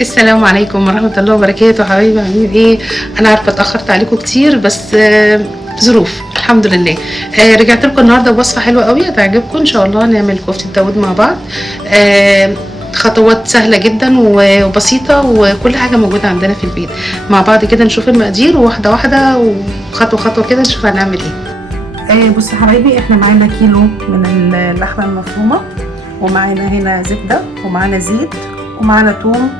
السلام عليكم ورحمة الله وبركاته. حبايبي عاملين ايه؟ انا عارفة اتأخرت عليكم كتير بس ظروف الحمد لله. رجعت لكم النهارده بوصفة حلوة قوي هتعجبكم ان شاء الله. نعمل كفتة داوود مع بعض. خطوات سهلة جدا وبسيطة وكل حاجة موجودة عندنا في البيت. مع بعض كده نشوف المقادير واحدة واحدة وخطوة خطوة كده نشوف هنعمل ايه. بصوا حبايبي، احنا معانا كيلو من اللحمة المفرومة، ومعانا هنا زبدة، ومعانا زيت، ومعانا توم،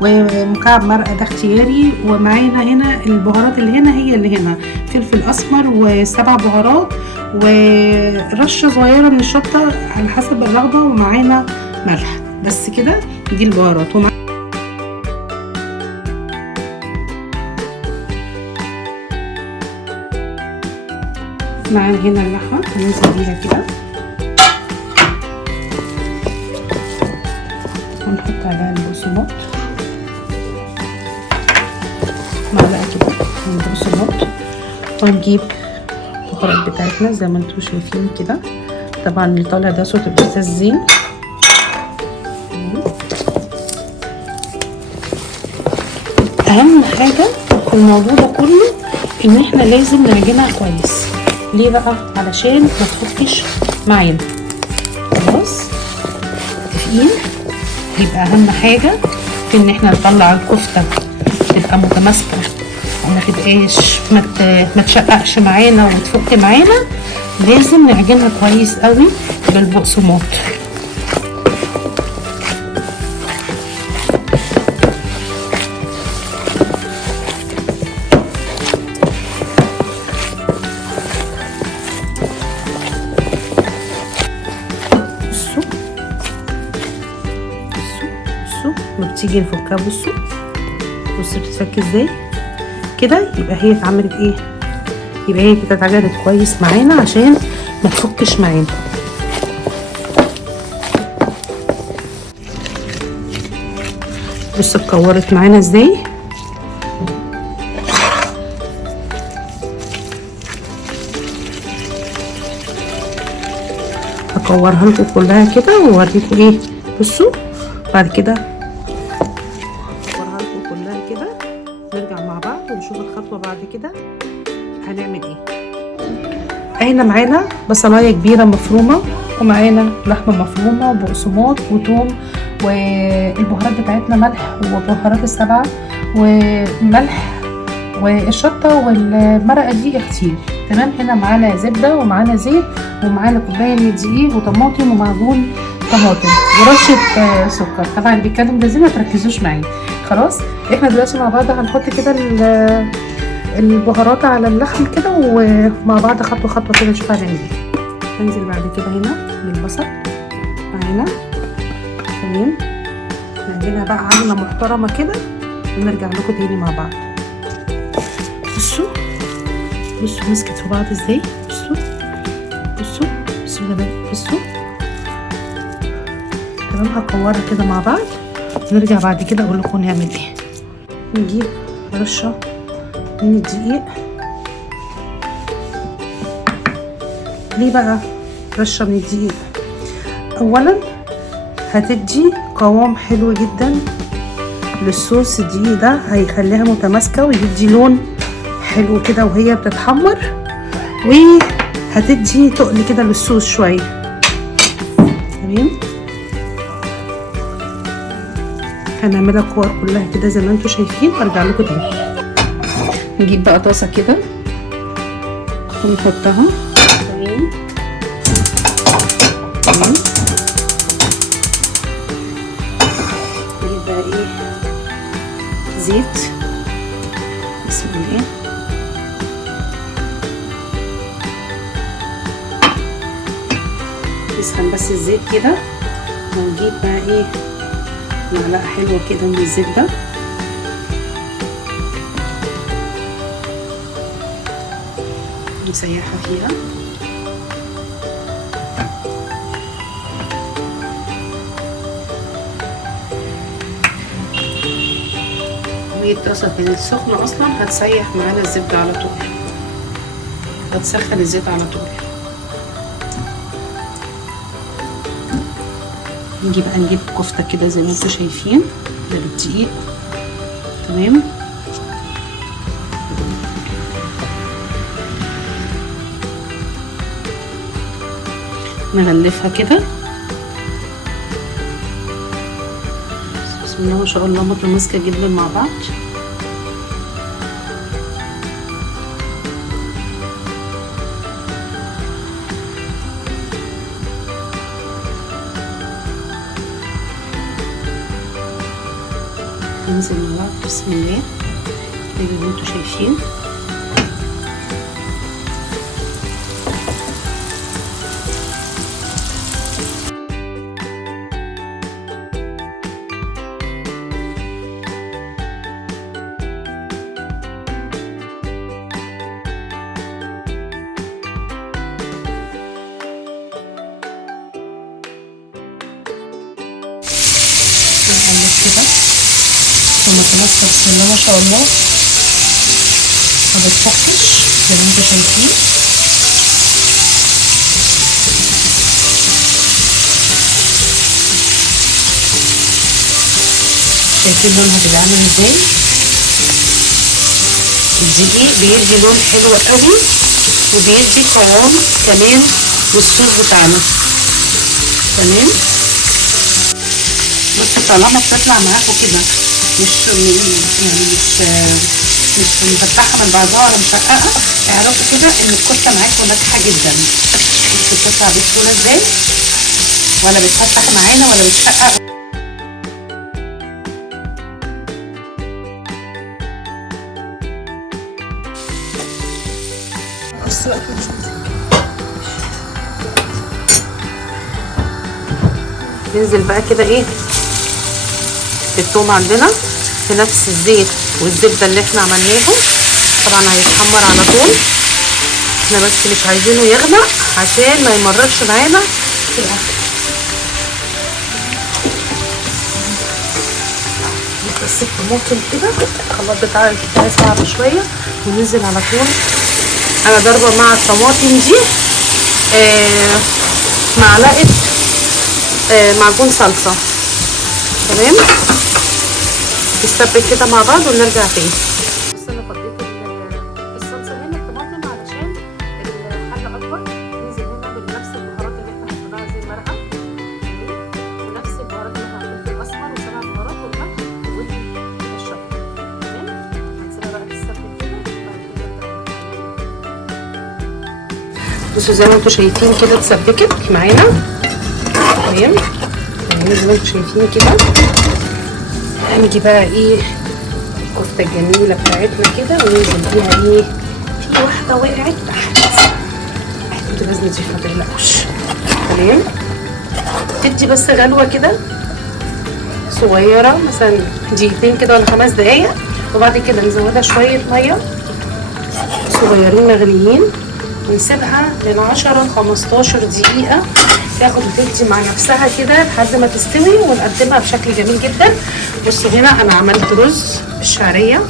ومكعب مرقه ده اختياري، ومعانا هنا البهارات اللي هنا هي اللي هنا فلفل اسمر و7 بهارات ورشه صغيره من الشطه على حسب الرغبه، ومعانا ملح. بس كده دي البهارات. معانا هنا اللحمه هننزل بيها كده ونحط عليها البقسماط معلقه كده من البقسماط، ونجيب البهارات بتاعتنا زي ما انتم شايفين كده. طبعا اللي طالع ده صوت الاستاذ زين. اهم حاجه في الموضوع ده كله ان احنا لازم نعجنها كويس. ليه بقى؟ علشان ما تفكش معانا. خلاص متفقين؟ يبقى اهم حاجه في ان احنا نطلع الكفته تبقى متماسكه وما تبقاش ما تشققش معانا وتفك معانا. لازم نعجنها كويس قوي بالبقسماط. ما بتيجي نفكها، بصوا بتتفك ازاي كده. يبقى هي اتعملت ايه؟ يبقى هي كده اتعجنت كويس معانا عشان ما تفكش معانا. بصوا اتكورت معانا ازاي. هكورها لكم كلها كده وهوريكم ايه. بصوا بعد كده هكورها لكم كلها كده، نرجع مع بعض ونشوف الخطوه بعد كده هنعمل ايه. هنا معانا بصلايه كبيره مفرومه، ومعانا لحمه مفرومه وبقسماط وتوم، والبهارات بتاعتنا ملح وبهارات السبعه وملح والشطه والمرقه دي اختياري. تمام. هنا معانا زبده ومعانا زيت ومعانا كوبايه من الدقيق وطماطم ومعجون طماطم ورشه سكر. طبعا اللي بيتكلم ده زي ما تركزوش معايا. خلاص احنا دلوقتي مع بعض هنحط كده البهارات على اللحم كده، ومع بعض خطوه خطوه كده نشوف هنعمل ايه. هنزل بعد كده هنا بالبصل معانا. تمام. نعملها بقى عجنه محترمه كده ونرجع لكم تاني مع بعض. بصوا مسكت في بعض ازاي. بصوا بسم الله. بصوا تمام. هكورها كده مع بعض ونرجع بعد كده اقول لكم نعمل ايه. نجيب رشه من الدقيق. ليه بقى رشه من الدقيق؟ اولا هتدي قوام حلو جدا للصوص. الدقيق ده هيخليها متماسكه ويدي لون حلو كده وهي بتتحمر، وهتدي تقل كده للصوص شويه. تمام. هنعملها كور كلها كده زي ما انتم شايفين وارجع لكم تاني. نجيب بقى طاسه كده ونحطها. تمام. نجيب بقى ايه؟ زيت. بسم الله. نسخن بس الزيت كده، ونجيب بقى ايه؟ معلقه حلوه كده من الزبده. نسيحها فيها. وهي الطاسه كانت سخنه اصلا هتسيح معانا الزبده على طول، هتسخن الزيت على طول. نجيب كفتة كده زي ما انتم شايفين. كده بالدقيق. تمام. نغلفها كده. بسم الله ما شاء الله متماسكه جدا مع بعض. ننزل مع بعض بسم الله زي ما انتوا شايفين. متماسكة بسم الله ما شاء الله، ما بتفكش زي ما انتوا شايفين. شايفين لونها بيبقى عامل ازاي؟ الدقيق بيدي لون حلو قوي وبيدي قوام كمان للصوص بتاعنا. تمام. بس طالما بتطلع معاكم كده مش مفتحه من بعضها ولا مشققه، اعرفوا كده ان الكفته معاكم ناجحه جدا. بصوا بتطلع بسهوله ازاي، ولا بتفتح معانا ولا بتشقق. ننزل بقى كده ايه الثوم عندنا في نفس الزيت والزبده اللي احنا عملناها. طبعا هيتحمر على طول، احنا بس مش عايزينه يغمق عشان ما يمررش معانا في الاكل. بس الطماطم كده الخلاط بتاعي صعب شويه، وننزل على طول. انا ضاربه مع الطماطم دي معلقه معجون صلصه. تمام. نستبك كده مع بعض ونرجع تاني. بس انا فضيت الصلصه هنا الطماطم علشان الحله اكبر. ننزل هنا بنفس البهارات اللي احنا حطيناها زي المرقه، ونفس البهارات اللي احنا حطيناها الاسمر وسبع بهارات والملح والشطه. تمام. هنسيبها بقى تتسبك كده وبعد كده بصوا زي ما انتوا شايفين كده اتسبكت معانا. تمام. زي ما انتوا شايفين كده. هنيجي بقى ايه الكفته الجميله بتاعتنا كده وننزل بيها ايه. في واحده وقعت تحت انتوا لازم تضيفوا ما تقلقوش. تمام. تدي بس غلوه كده صغيره مثلا دقيقتين كده ولا 5 دقايق، وبعد كده نزودها شويه ميه صغيرين مغليين ونسيبها من 10-15 دقيقه تاخد وتدي مع نفسها كده لحد ما تستوي ونقدمها بشكل جميل جدا. بصوا هنا انا عملت رز بالشعريه.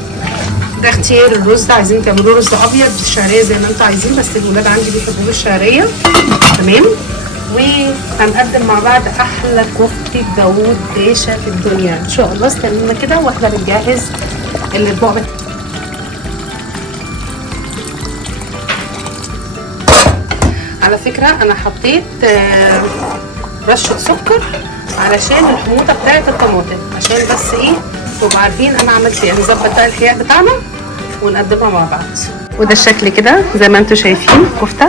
ده اختيار الرز ده، عايزين تعملوه رز ابيض بالشعريه زي ما انتوا عايزين، بس الولاد عندي بيحبوه بالشعريه. تمام. وهنقدم مع بعض احلى كفته داوود باشا في الدنيا ان شاء الله. استنونا كده واحنا بنجهز الاطباق. على فكرة انا حطيت رشة سكر علشان الحموضة بتاعة الطماطم، عشان بس ايه تبقوا عارفين انا عملت ايه. نظبط بقى الحياء بتاعنا ونقدمها مع بعض. وده الشكل كده زي ما انتوا شايفين كفتة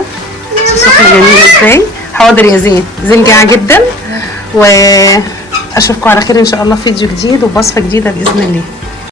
سخنة جميلة ازاي. حاضر يا زين، زين جاعة جدا، واشوفكم على خير ان شاء الله في فيديو جديد وبوصفة جديدة باذن الله.